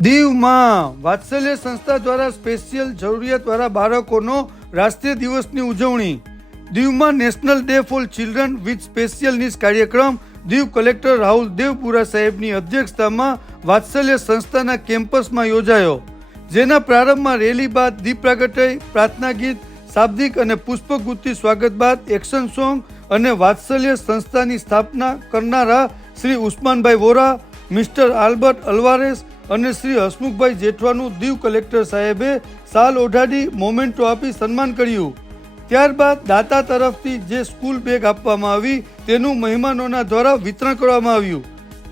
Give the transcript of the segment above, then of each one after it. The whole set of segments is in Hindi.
દીવમાં વાત્સલ્ય સંસ્થા દ્વારા સ્પેશિયલ જરૂરિયાતવાળા બાળકોનો રાષ્ટ્રીય દિવસની ઉજવણી. દીવમાં national day four children with special needs કાર્યક્રમ દીવ કલેક્ટર રાહુલ દેવપુરા સાહેબની અધ્યક્ષતામાં વાત્સલ્ય સંસ્થાના કેમ્પસમાં યોજાયો. જેના પ્રારંભમાં રેલી બાદ દીપ પ્રાગટ્ય, પ્રાર્થના ગીત, શાબ્દિક અને પુષ્પગુથથી સ્વાગત બાદ એક્શન સોંગ અને વાત્સલ્ય સંસ્થાની સ્થાપના કરનારા શ્રી ઉસ્માનભાઈ વોરા, મિસ્ટર આલ્બર્ટ અલ્વારેસ અને શ્રી હસમુખભાઈ જેઠવાનું દીવ કલેક્ટર સાહેબે શાલ ઓઢાડી મોમેન્ટો આપી સન્માન કર્યું. ત્યારબાદ દાતા તરફથી જે સ્કૂલ બેગ આપવામાં આવી તેનું મહેમાનોના દ્વારા વિતરણ કરવામાં આવ્યું.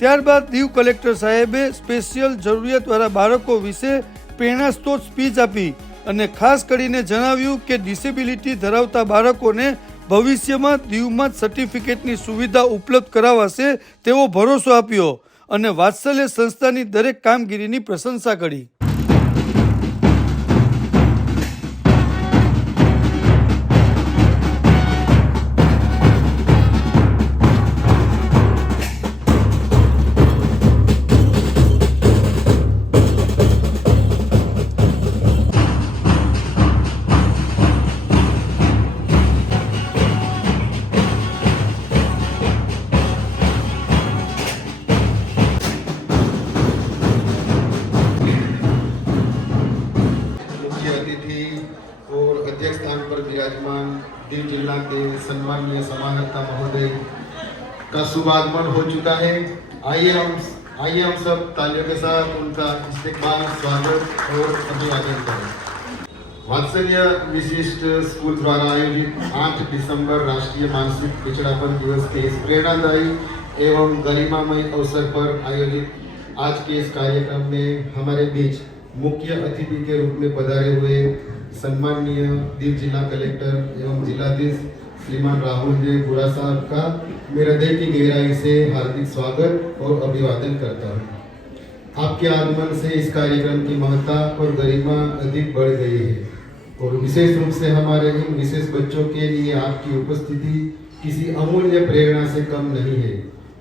ત્યારબાદ દીવ કલેક્ટર સાહેબે સ્પેશિયલ જરૂરિયાતવાળા બાળકો વિશે પ્રેરણાસ્ત્રોત સ્પીચ આપી અને ખાસ કરીને જણાવ્યું કે ડિસેબિલિટી ધરાવતા બાળકોને ભવિષ્યમાં દીવમાં જ સર્ટિફિકેટની સુવિધા ઉપલબ્ધ કરાવાશે તેવો ભરોસો આપ્યો અને વાત્સલ્ય સંસ્થાની દરેક કામગીરીની પ્રશંસા કરી. अध्यक्ष स्थान पर विराजमान दीव जिला के सम्माननीय समाहर्ता महोदय का शुभ आगमन हो चुका है. आइए हम सब तालियों के साथ उनका इस्तेकबाल, स्वागत और अभिवादन करें. वात्सल्य विशिष्ट स्कूल द्वारा आयोजित 8 दिसंबर राष्ट्रीय मानसिक पिछड़ापन दिवस के इस प्रेरणादायी एवं गरिमामय अवसर पर आयोजित आज के इस कार्यक्रम में हमारे बीच मुख्य अतिथि के रूप में पधारे हुए सम्माननीय दीव जिला कलेक्टर एवं जिलाधीश श्रीमान राहुल देवपुरा साहब का मेरे हृदय की गहराई से हार्दिक स्वागत और अभिवादन करता हूँ. आपके आगमन से इस कार्यक्रम की महत्ता और गरिमा अधिक बढ़ गई है और विशेष रूप से हमारे इन विशेष बच्चों के लिए आपकी उपस्थिति किसी अमूल्य प्रेरणा से कम नहीं है.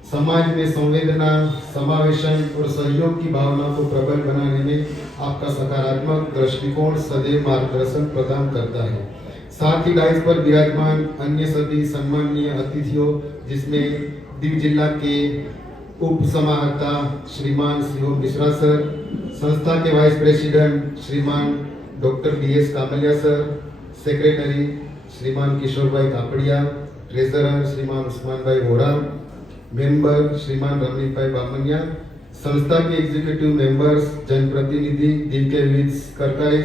समाज में संवेदना, समावेशन और सहयोग की भावना को प्रबल बनाने में आपका सकारात्मक दृष्टिकोण सदैव मार्गदर्शन प्रदान करता है. साथ ही डाइस पर विराजमान अन्य सभी सम्माननीय अतिथियों जिसमें दीव जिला के उप समाहर्ता श्रीमान शिवम मिश्रा सर, संस्था के वाइस प्रेसिडेंट श्रीमान doctor BS Kamaliya sir, secretary श्रीमान किशोर भाई कापड़िया, ट्रेजरर श्रीमान उस्मान भाई वोरा, मेंबर श्रीमान रमणीक भाई बामनिया, संस्था के एग्जीक्यूटिव मेंबर्स, जनप्रतिनिधि, दीव के विविध सरकारी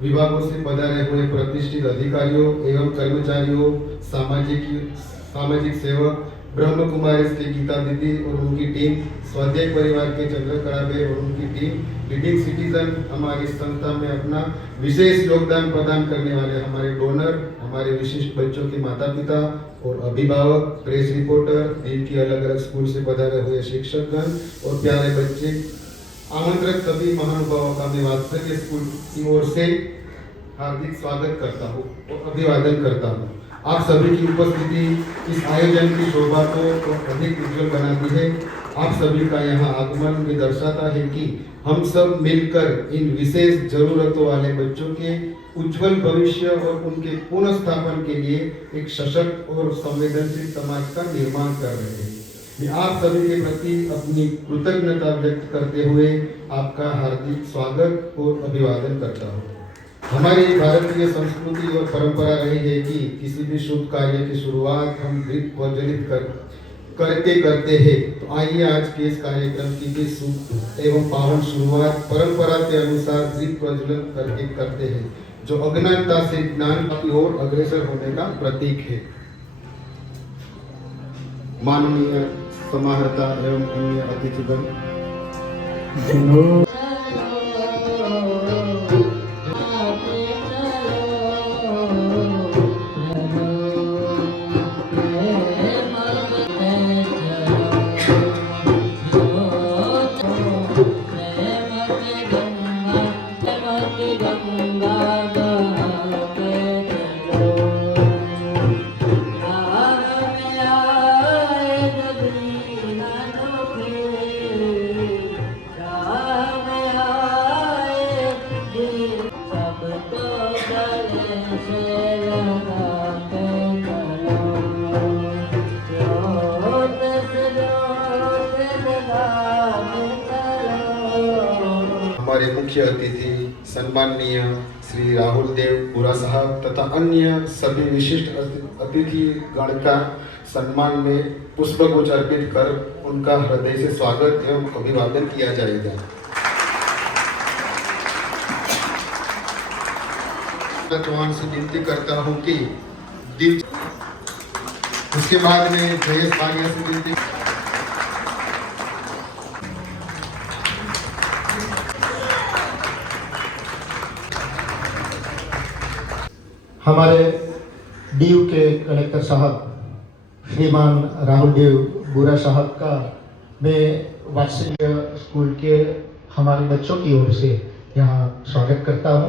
विभागों से पधारे हुए प्रतिष्ठित अधिकारियों एवं कर्मचारियों, सामाजिक सेवक, ब्रह्म कुमारी के गीता दीदी और उनकी टीम, स्वाध्याय परिवार के चंद्रकला बे और उनकी टीम, लीडिंग सिटीजन, हमारी संस्था में अपना विशेष योगदान प्रदान करने वाले हमारे डोनर, हमारे विशिष्ट बच्चों के माता पिता और अभिभावक, प्रेस रिपोर्टर, दीव की अलग अलग स्कूल से पधारे हुए शिक्षकगण और प्यारे बच्चे, आमंत्रित सभी महानुभावों का मैं वात्सल्य स्कूल की ओर से हार्दिक स्वागत करता हूँ और अभिवादन करता हूँ. आप सभी की उपस्थिति इस आयोजन की शोभा को अधिक उज्जवल बनाती है. आप सभी का यहाँ आगमन भी दर्शाता है कि हम सब मिलकर इन विशेष जरूरतों वाले बच्चों के उज्जवल भविष्य और उनके पुनर्स्थापन के लिए एक सशक्त और संवेदनशील समाज का निर्माण कर रहे हैं. मैं आप सभी के प्रति अपनी कृतज्ञता व्यक्त करते हुए आपका हार्दिक स्वागत और अभिवादन करता हूँ. हमारी भारतीय संस्कृति और परंपरा रही है कि किसी भी शुभ कार्य की शुरुआत हम दीप प्रज्वलित करते हैं. तो आइए आज के इस कार्यक्रम की भी शुभ एवं पावन शुरुआत परंपरा के अनुसार दीप प्रज्वलन करके करते हैं, जो अज्ञानता से ज्ञान की ओर अग्रसर होने का प्रतीक है. माननीय समाहर्ता एवं अन्य अतिथिगण, हमारे मुख्य अतिथि सम्माननीय श्री राहुल देव बुरा साहब तथा अन्य सभी विशिष्ट अतिथि गण का सम्मान में पुष्पगुच्छ अर्पित कर उनका हृदय से स्वागत एवं अभिवादन किया जाएगा। चौहान से विनती करता हूँ कि उसके बाद में जयेश भागिया से विनती हमारे डीयू के कलेक्टर साहब श्रीमान राहुल देव बुरा साहब का मैं वात्सल्य स्कूल के हमारे बच्चों की ओर से यहाँ स्वागत करता हूँ।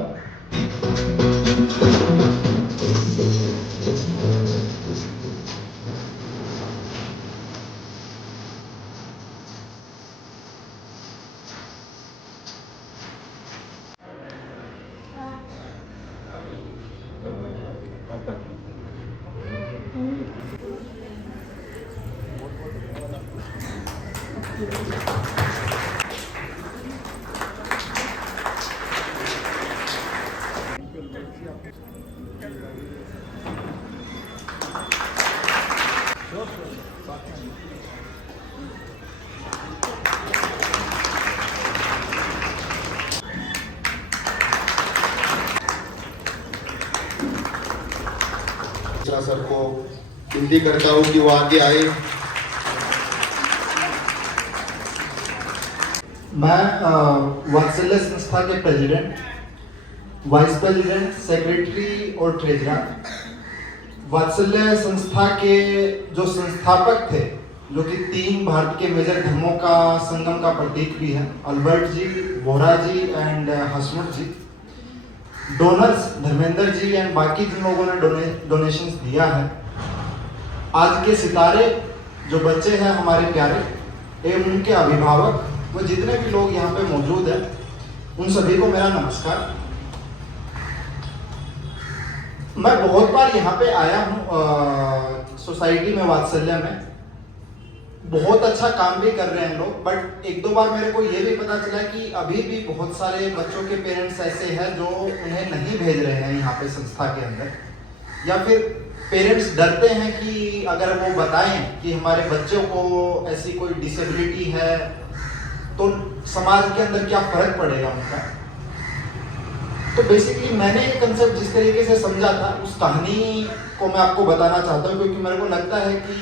सर को विनती करता हूँ कि वो आगे आए। मैं वात्सल्य संस्था के प्रेसिडेंट, वाइस प्रेसिडेंट, सेक्रेटरी और ट्रेजरर, वात्सल्य संस्था के जो संस्थापक थे, जो कि 3 भारत के मेजर धर्मों का संगम का प्रतीक भी है, Albert ji, Vora ji and Hasmukh ji, donors Dharmendra ji and बाकी जिन लोगों ने डोनेशंस दिया है, आज के सितारे जो बच्चे हैं हमारे प्यारे एवं उनके अभिभावक व जितने भी लोग यहाँ पे मौजूद हैं, उन सभी को मेरा नमस्कार। मैं बहुत बार यहाँ पे आया हूँ सोसाइटी में, वात्सल्य में बहुत अच्छा काम भी कर रहे हैं लोग, बट 1-2 बार मेरे को ये भी पता चला कि अभी भी बहुत सारे बच्चों के पेरेंट्स ऐसे हैं जो उन्हें नहीं भेज रहे हैं यहाँ पे संस्था के अंदर, या फिर पेरेंट्स डरते हैं कि अगर वो बताएं कि हमारे बच्चों को ऐसी कोई डिसेबिलिटी है तो समाज के अंदर क्या फर्क पड़ेगा उनका। तो बेसिकली मैंने ये कंसेप्ट जिस तरीके से समझा था, उस कहानी को मैं आपको बताना चाहता हूँ, क्योंकि मेरे को लगता है कि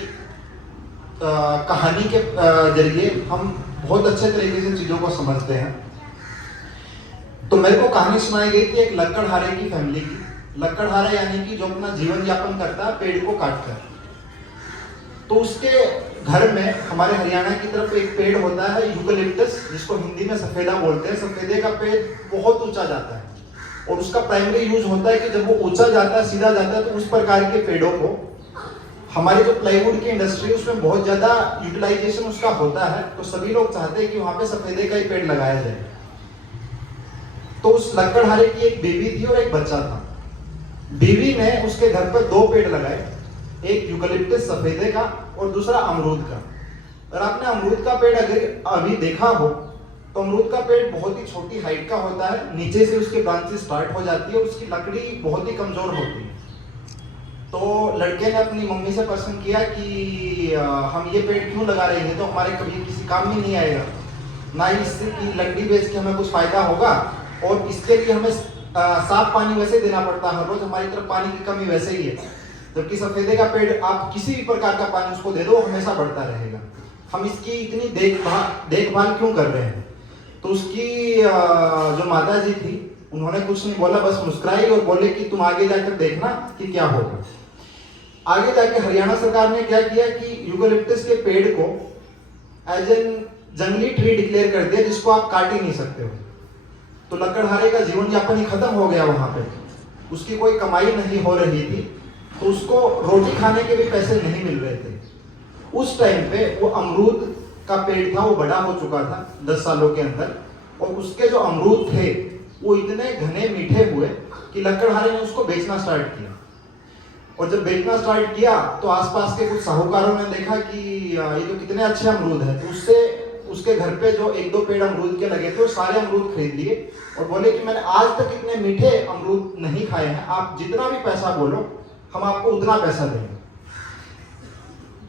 कहानी के जरिए हम बहुत अच्छे तरीके से चीज़ों को समझते हैं। तो मेरे को कहानी सुनाई गई थी एक लकड़हारे की फैमिली की। लकड़हारा यानी कि जो अपना जीवन यापन करता है पेड़ को काट कर। तो उसके घर में हमारे हरियाणा की तरफ एक पेड़ होता है यूकलिप्टस, जिसको हिंदी में सफेदा बोलते हैं। सफेदे का पेड़ बहुत ऊंचा जाता है और उसका प्राइमरी यूज होता है कि जब वो ऊंचा जाता है, सीधा जाता है, तो उस प्रकार के पेड़ों को हमारी जो प्लाईवुड की इंडस्ट्री है उसमें बहुत ज्यादा यूटिलाइजेशन उसका होता है। तो सभी लोग चाहते हैं कि वहां पे सफेदे का ही पेड़ लगाया जाए। तो उस लकड़हारे की एक बीवी थी और एक बच्चा था। बीवी ने उसके घर पर 2 पेड़ लगाए, एक यूकलिप्टस सफेदे का और दूसरा अमरूद का। और आपने अमरूद का पेड़ अगर अभी देखा हो तो अमरूद का पेड़ बहुत ही छोटी हाइट का होता है, नीचे से उसके ब्रांचेस स्टार्ट हो जाती है और उसकी लकड़ी बहुत ही कमजोर होती है। तो लड़के ने अपनी मम्मी से प्रश्न किया कि हम ये पेड़ क्यों लगा रहे हैं, तो हमारे कभी किसी काम ही नहीं आएगा, ना ही इससे की लकड़ी बेच के हमें कुछ फायदा होगा, और इसके लिए हमें साफ पानी वैसे देना पड़ता है हर रोज, हमारी तरफ पानी की कमी वैसे ही है। जबकि सफेदे का पेड़ आप किसी भी प्रकार का पानी उसको दे दो हमेशा बढ़ता रहेगा, हम इसकी इतनी देखभाल क्यों कर रहे हैं। तो उसकी जो माता जी थी उन्होंने कुछ नहीं बोला, बस मुस्कुराई और बोले कि तुम आगे जाकर देखना कि क्या होगा। आगे जाके हरियाणा सरकार ने क्या किया कि यूकलिप्टस के पेड़ को एज एन जंगली ट्री डिक्लेयर कर दिया, जिसको आप काट ही नहीं सकते हो। तो लकड़हारे का जीवन यापन ही खत्म हो गया वहां पे, उसकी कोई कमाई नहीं हो रही थी, तो उसको रोटी खाने के भी पैसे नहीं मिल रहे थे। उस टाइम पे वो अमरूद का पेड़ था, वो बड़ा हो चुका था 10 सालों के अंदर, और उसके जो अमरूद थे वो इतने घने मीठे हुए कि लकड़हारे ने उसको बेचना स्टार्ट किया। और जब बेचना स्टार्ट किया तो आसपास के कुछ साहूकारों ने देखा कि ये तो कितने अच्छे अमरूद हैं, तो उससे उसके घर पे जो 1-2 पेड़ अमरूद के लगे थे वो सारे अमरूद खरीद लिए और बोले कि मैंने आज तक इतने मीठे अमरूद नहीं खाए हैं, आप जितना भी पैसा बोलो हम आपको उतना पैसा देंगे।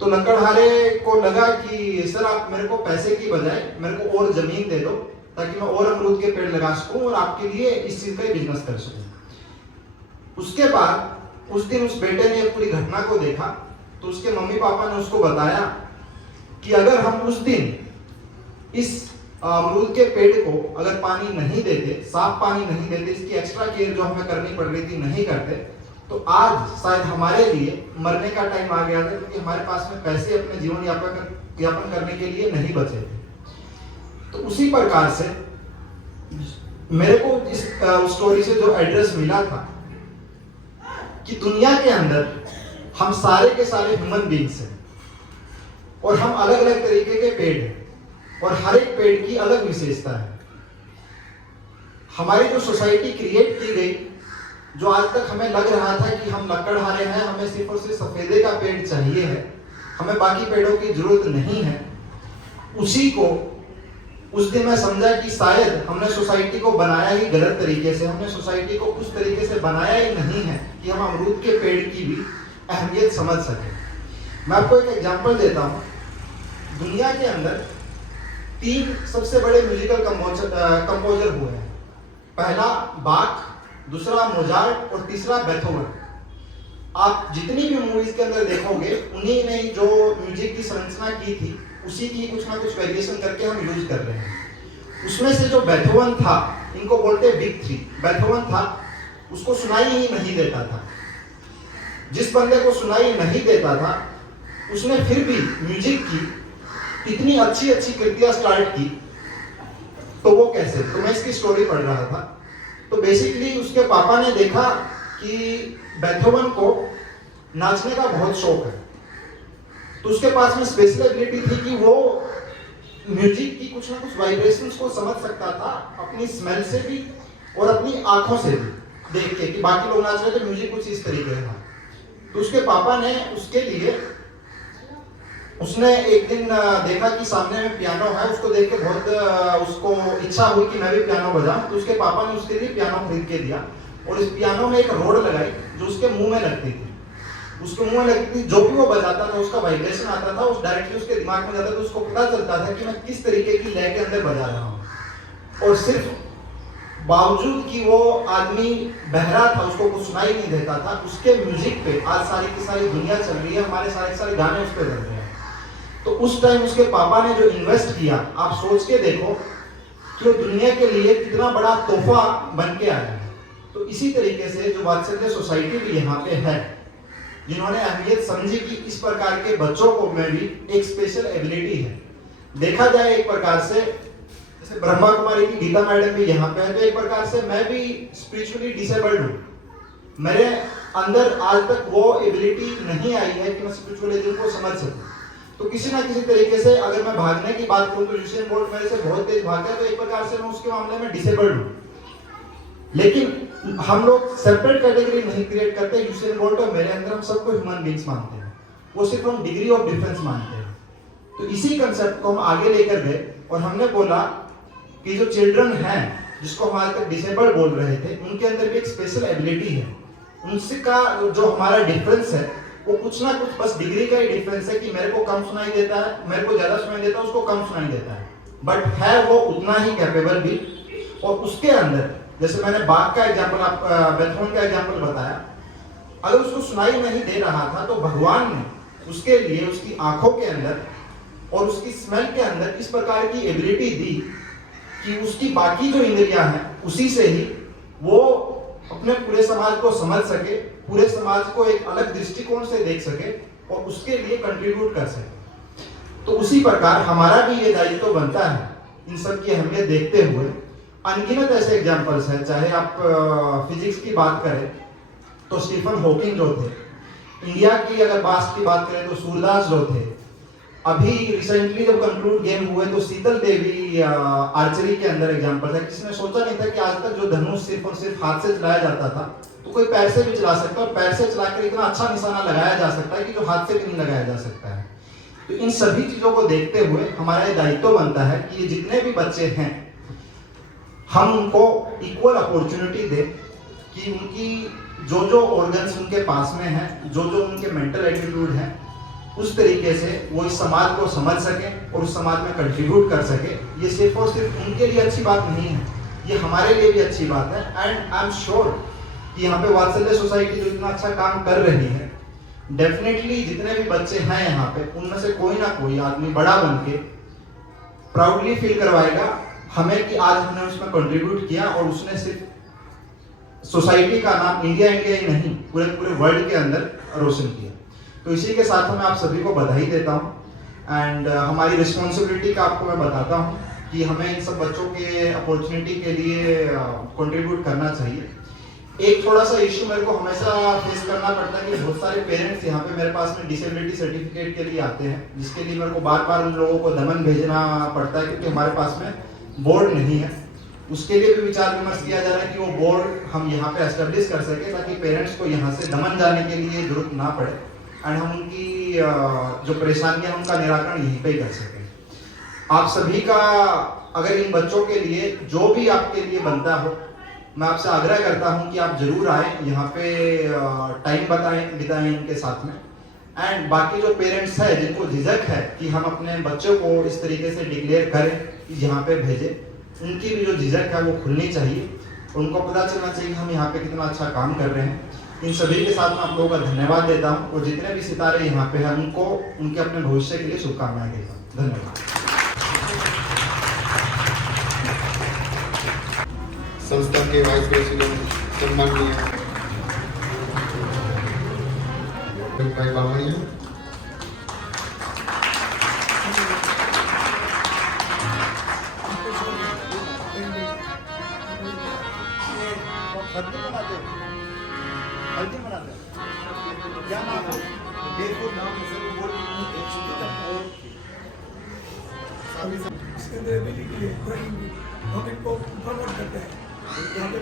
तो लकड़हारे को लगा कि सर आप मेरे को पैसे की बजाय मेरे को और जमीन दे दो ताकि मैं और अमरूद के पेड़ लगा सकूं और आपके लिए इस चीज का बिजनेस कर सकूं। उसके बाद उस दिन उस बेटे ने पूरी घटना को देखा तो उसके मम्मी पापा ने उसको बताया कि अगर हम उस दिन इस अमरूद के पेड़ को अगर पानी नहीं देते, साफ पानी नहीं देते, इसकी एक्स्ट्रा केयर जो हमें करनी पड़ रही थी नहीं करते, तो आज शायद हमारे लिए मरने का टाइम आ गया था, क्योंकि हमारे पास में पैसे अपने जीवन यापन करने के लिए नहीं बचे थे। तो उसी प्रकार से मेरे को इस स्टोरी से जो एड्रेस मिला था कि दुनिया के अंदर हम सारे के सारे ह्यूमन बींग्स हैं और हम अलग अलग तरीके के पेड़ हैं और हर एक पेड़ की अलग विशेषता है। हमारी जो सोसाइटी क्रिएट की गई, जो आज तक हमें लग रहा था कि हम लकड़हारे हैं, हमें सिर्फ और सिर्फ सफेदे का पेड़ चाहिए है, हमें बाकी पेड़ों की जरूरत नहीं है, उसी को उस दिन मैं समझा कि शायद हमने सोसाइटी को बनाया ही गलत तरीके से, हमने सोसाइटी को उस तरीके से बनाया ही नहीं है कि हम अमरूद के पेड़ की भी अहमियत समझ सकें। मैं आपको एक एग्जांपल देता हूँ। दुनिया के अंदर 3 सबसे बड़े म्यूजिकल कंपोजर हुए हैं। पहला बाक, दूसरा मोजार्ट और तीसरा बेथोवन। आप जितनी भी मूवीज के अंदर देखोगे उन्हीं ने जो म्यूजिक की संरचना की थी उसी की कुछ ना कुछ वेरिएशन करके हम यूज कर रहे हैं। उसमें से जो बेथोवन था, इनको बोलते हैं बिग 3। बेथोवन था, उसको सुनाई ही नहीं देता था। जिस बंदे को सुनाई नहीं देता था उसने फिर भी म्यूजिक की इतनी अच्छी अच्छी कृतियां स्टार्ट की। तो वो कैसे? तो मैं इसकी स्टोरी पढ़ रहा था। तो बेसिकली उसके पापा ने देखा कि बेथोवन को नाचने का बहुत शौक है, तो उसके पास में स्पेशल एबिलिटी थी कि वो म्यूजिक की कुछ ना कुछ वाइब्रेशंस को समझ सकता था, अपनी स्मेल से भी और अपनी आंखों से भी देख के कि बाकी लोग नाच रहे थे, म्यूजिक कुछ इस तरीके का था। तो उसके पापा ने उसके लिए, उसने एक दिन देखा कि सामने में पियानो है, उसको देख के बहुत उसको इच्छा हुई कि मैं भी पियानो बजाऊं। तो उसके पापा ने उसके लिए पियानो खरीद के दिया और इस पियानो में एक रोड लगाई जो उसके मुंह में लगती थी। उसके मुंह में लगती थी, जो भी वो बजाता था उसका वाइब्रेशन आता था, उस डायरेक्टली उसके दिमाग में जाता था, तो उसको पता चलता था कि मैं किस तरीके की लय के अंदर बजा रहा हूँ। और सिर्फ बावजूद कि वो आदमी बहरा था, उसको कुछ सुनाई नहीं देता था, उसके म्यूजिक पे आज सारी की सारी दुनिया चल रही है, हमारे सारे सारे गाने उस पर बन रहे हैं। तो उस टाइम उसके पापा ने जो इन्वेस्ट किया, आप सोच के देखो कि वो दुनिया के लिए कितना बड़ा तोहफा बन के आया है। तो इसी तरीके से जो वात्सल्य सोसाइटी भी यहाँ पे है, जिन्होंने अहमियत समझी कि इस प्रकार के बच्चों को में भी एक स्पेशल एबिलिटी है। देखा जाए एक प्रकार से, जैसे ब्रह्मा कुमारी की गीता मैडम भी यहाँ पे है, तो एक प्रकार से मैं भी स्पिरिचुअली डिसेबल्ड हूँ। मेरे अंदर आज तक वो एबिलिटी नहीं आई है कि मैं स्पिरिचुअलिज्म को समझ सकूं। तो किसी ना किसी तरीके से अगर मैं भागने की बात करूं तो यूसेन बोल्ट मेरे से बहुत तेज भागता है, तो एक प्रकार से मैं उसके मामले में डिसेबल्ड हूं। लेकिन हम लोग सेपरेट कैटेगरी नहीं क्रिएट करते, यूसेन बोल्ट और मेरे अंदर हम सबको ह्यूमन बीइंग्स मानते हैं, वो सिर्फ हम डिग्री ऑफ डिफरेंस मानते हैं। तो इसी कंसेप्ट को हम आगे लेकर गए और हमने बोला कि जो चिल्ड्रन हैं जिसको हम आज तक डिसेबल्ड बोल रहे थे, उनके अंदर भी एक स्पेशल एबिलिटी है। उनसे का जो हमारा डिफरेंस है वो कुछ ना कुछ बस डिग्री का ही डिफरेंस है कि मेरे को कम सुनाई देता है, मेरे को ज्यादा सुनाई देता है, उसको कम सुनाई देता है, बट है वो उतना ही कैपेबल भी। और उसके अंदर जैसे मैंने बाघ का एग्जांपल, आप बेथोवन का एग्जांपल बताया, अगर उसको सुनाई नहीं दे रहा था तो भगवान ने उसके लिए उसकी आंखों के अंदर और उसकी स्मेल के अंदर इस प्रकार की एबिलिटी दी कि उसकी बाकी जो इंद्रियां हैं उसी से ही वो अपने पूरे समाज को समझ सके, पूरे समाज को एक अलग दृष्टिकोण से देख सके और उसके लिए कंट्रीब्यूट कर सके। तो उसी प्रकार हमारा भी ये दायित्व बनता है इन सब की अहमियत देखते हुए। अनगिनत ऐसे एग्जाम्पल्स हैं, चाहे आप फिजिक्स की बात करें तो स्टीफन हॉकिंग जो थे, इंडिया की अगर बात करें तो सूरदास जो थे, अभी रिसेंटली जब कंक्लूड गेम हुए तो शीतल देवी आर्चरी के अंदर एग्जांपल है। किसी ने सोचा नहीं था कि आज तक जो धनुष सिर्फ और सिर्फ हाथ से चलाया जाता था, तो कोई पैर से भी चला सकता है और पैर से चलाकर इतना अच्छा निशाना लगाया जा सकता है कि जो हाथ से भी नहीं लगाया जा सकता है। तो इन सभी चीजों को देखते हुए हमारा ये दायित्व बनता है कि ये जितने भी बच्चे हैं हम उनको इक्वल अपॉर्चुनिटी दें कि उनकी जो जो ऑर्गन्स उनके पास में हैं, जो जो उनके मेंटल एटीट्यूड हैं, उस तरीके से वो इस समाज को समझ सकें और उस समाज में कंट्रीब्यूट कर सके। ये सिर्फ और सिर्फ उनके लिए अच्छी बात नहीं है, ये हमारे लिए भी अच्छी बात है। एंड आई एम श्योर कि यहाँ पे वात्सल्य सोसाइटी जो इतना अच्छा काम कर रही है, डेफिनेटली जितने भी बच्चे हैं यहाँ पे उनमें से कोई ना कोई आदमी बड़ा बन के प्राउडली फील करवाएगा हमें कि आज हमने उसमें कंट्रीब्यूट किया और उसने सिर्फ सोसाइटी का नाम इंडिया ही नहीं पूरे पूरे वर्ल्ड के अंदर रोशन किया। तो इसी के साथ मैं आप सभी को बधाई देता हूँ एंड हमारी रिस्पॉन्सिबिलिटी का आपको मैं बताता हूँ कि हमें इन सब बच्चों के अपॉर्चुनिटी के लिए कंट्रीब्यूट करना चाहिए। एक थोड़ा सा इशू मेरे को हमेशा फेस करना पड़ता है कि बहुत सारे पेरेंट्स यहाँ पे मेरे पास में डिसेबिलिटी सर्टिफिकेट के लिए आते हैं, जिसके लिए मेरे को बार बार उन लोगों को दमन भेजना पड़ता है क्योंकि हमारे पास में बोर्ड नहीं है। उसके लिए भी विचार विमर्श किया जा रहा है कि वो बोर्ड हम यहाँ पे एस्टेब्लिश कर सके ताकि पेरेंट्स को यहाँ से दमन जाने के लिए जरूरत ना पड़े एंड हम उनकी जो परेशानियाँ उनका निराकरण यहीं पे ही कर सकें। आप सभी का अगर इन बच्चों के लिए जो भी आपके लिए बनता हो, मैं आपसे आग्रह करता हूं कि आप जरूर आए यहाँ पे, टाइम बिताएं इनके साथ में। एंड बाकी जो पेरेंट्स है जिनको झिझक है कि हम अपने बच्चों को इस तरीके से डिक्लेयर करें कि यहाँ पे भेजें, उनकी भी जो झिझक है वो खुलनी चाहिए, उनको पता चलना चाहिए हम यहाँ पे कितना अच्छा काम कर रहे हैं। इन सभी के साथ मैं आप लोगों का धन्यवाद देता हूँ और जितने भी सितारे यहाँ पे हैं उनको उनके अपने भविष्य के लिए शुभकामनाएं देता हूँ। धन्यवाद। संस्था के वाइस प्रेसिडेंट सम्माननीय भाई बामणिया, क्या नाम है? नाम है सर, वो इसके अंदर एबिलिटी है, हम इनको प्रमोट करते हैं। यहाँ पे